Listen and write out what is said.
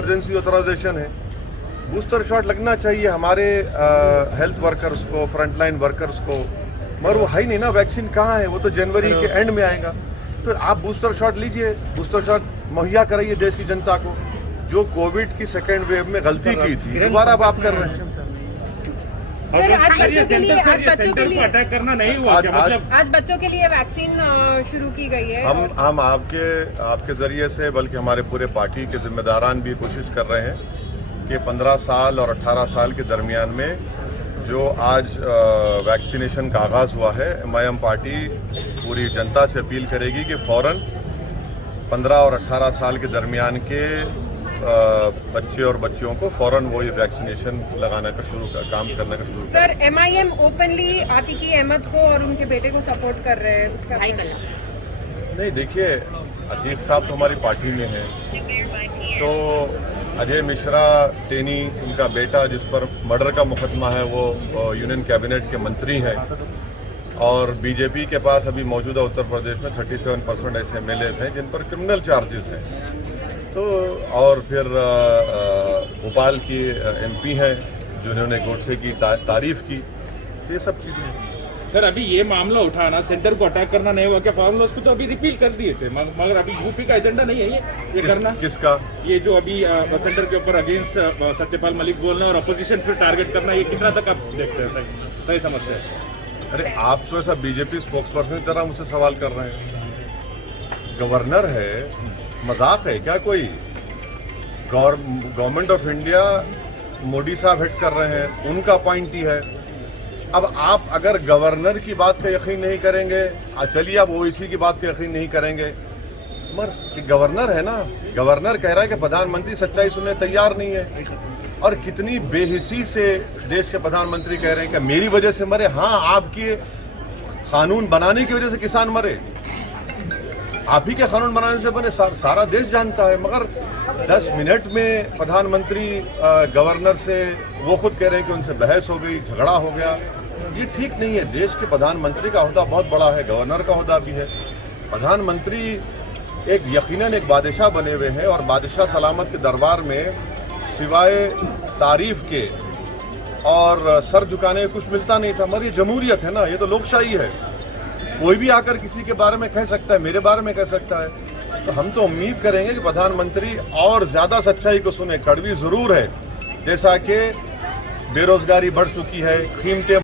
Emergency authorisation है, booster shot लगना चाहिए हमारे हेल्थ वर्कर्स को, फ्रंटलाइन वर्कर्स को, मगर वो है ही नहीं ना। वैक्सीन कहाँ है? वो तो जनवरी के एंड में आएगा। तो आप बूस्टर शॉट लीजिए, बूस्टर शॉट मुहैया कराइए देश की जनता को। जो कोविड की सेकेंड वेव में गलती की थी दोबारा अब आप कर रहे हैं। सर आज बच्चों के लिए अटैक करना नहीं हुआ क्या? मतलब आज बच्चों के लिए वैक्सीन शुरू की गई है। हम आपके जरिए से, बल्कि हमारे पूरे पार्टी के जिम्मेदारान भी कोशिश कर रहे हैं कि 15 साल और 18 साल के दरमियान में जो आज वैक्सीनेशन का आगाज़ हुआ है, एमआईएम पार्टी पूरी जनता से अपील करेगी कि फ़ौरन 15 और 18 साल के दरमियान के बच्चे और बच्चियों को फ़ौरन वो ये वैक्सीनेशन लगाने का काम करने का शुरू। सर एमआईएम ओपनली आतिकी अहमद को और उनके बेटे को सपोर्ट कर रहे हैं, उसका नहीं, देखिए अतीक साहब तो हमारी पार्टी में है, तो अजय मिश्रा टेनी उनका बेटा जिस पर मर्डर का मुकदमा है वो यूनियन कैबिनेट के मंत्री हैं, और बीजेपी के पास अभी मौजूदा उत्तर प्रदेश में 37% ऐसे एमएलएज हैं जिन पर क्रिमिनल चार्जेस हैं। तो और फिर भोपाल की एमपी हैं जिन्होंने गोडसे की तारीफ की। ये सब चीज़ें हैं। सर अभी ये मामला उठाना, सेंटर को अटैक करना नहीं हुआ क्या? फॉर्मूला उसको तो अभी रिपील कर दिए थे, मगर अभी यूपी का एजेंडा नहीं है ये करना। किसका? ये जो अभी सेंटर के ऊपर अगेंस्ट सत्यपाल मलिक बोलना और अपोजिशन फिर टारगेट करना, ये कितना तक आप देखते हैं? सही समझते हैं? अरे आप तो ऐसा बीजेपी स्पोक्सपर्सन की तरह मुझसे सवाल कर रहे हैं। गवर्नर है, मजाक है क्या कोई? गवर्नमेंट ऑफ इंडिया मोदी साहब हेड कर रहे हैं, उनका अपॉइंटी है। अब आप अगर गवर्नर की बात पे यकीन नहीं करेंगे, चलिए आप ओवैसी की बात पे यकीन नहीं करेंगे, मगर गवर्नर है ना, गवर्नर कह रहा है कि प्रधानमंत्री सच्चाई सुनने तैयार नहीं है। और कितनी बेहिसी से देश के प्रधानमंत्री कह रहे हैं कि मेरी वजह से मरे। हाँ, आपके कानून बनाने की वजह से किसान मरे, आप ही के कानून बनाने से बने, सारा देश जानता है। मगर 10 मिनट में प्रधानमंत्री गवर्नर से, वो खुद कह रहे हैं कि उनसे बहस हो गई, झगड़ा हो गया। ये ठीक नहीं है। देश के प्रधानमंत्री का ओहदा बहुत बड़ा है, गवर्नर का ओहदा भी है। प्रधानमंत्री यकीनन एक बादशाह बने हुए हैं, और बादशाह सलामत के दरबार में सिवाय तारीफ के और सर झुकाने कुछ मिलता नहीं था। मगर ये जमहूरियत है ना, ये तो लोकशाही है। कोई भी आकर किसी के बारे में कह सकता है, मेरे बारे में कह सकता है। तो हम तो उम्मीद करेंगे कि प्रधानमंत्री और ज्यादा सच्चाई को सुने। कड़वी जरूर है, जैसा कि बेरोजगारी बढ़ चुकी है, कीमतें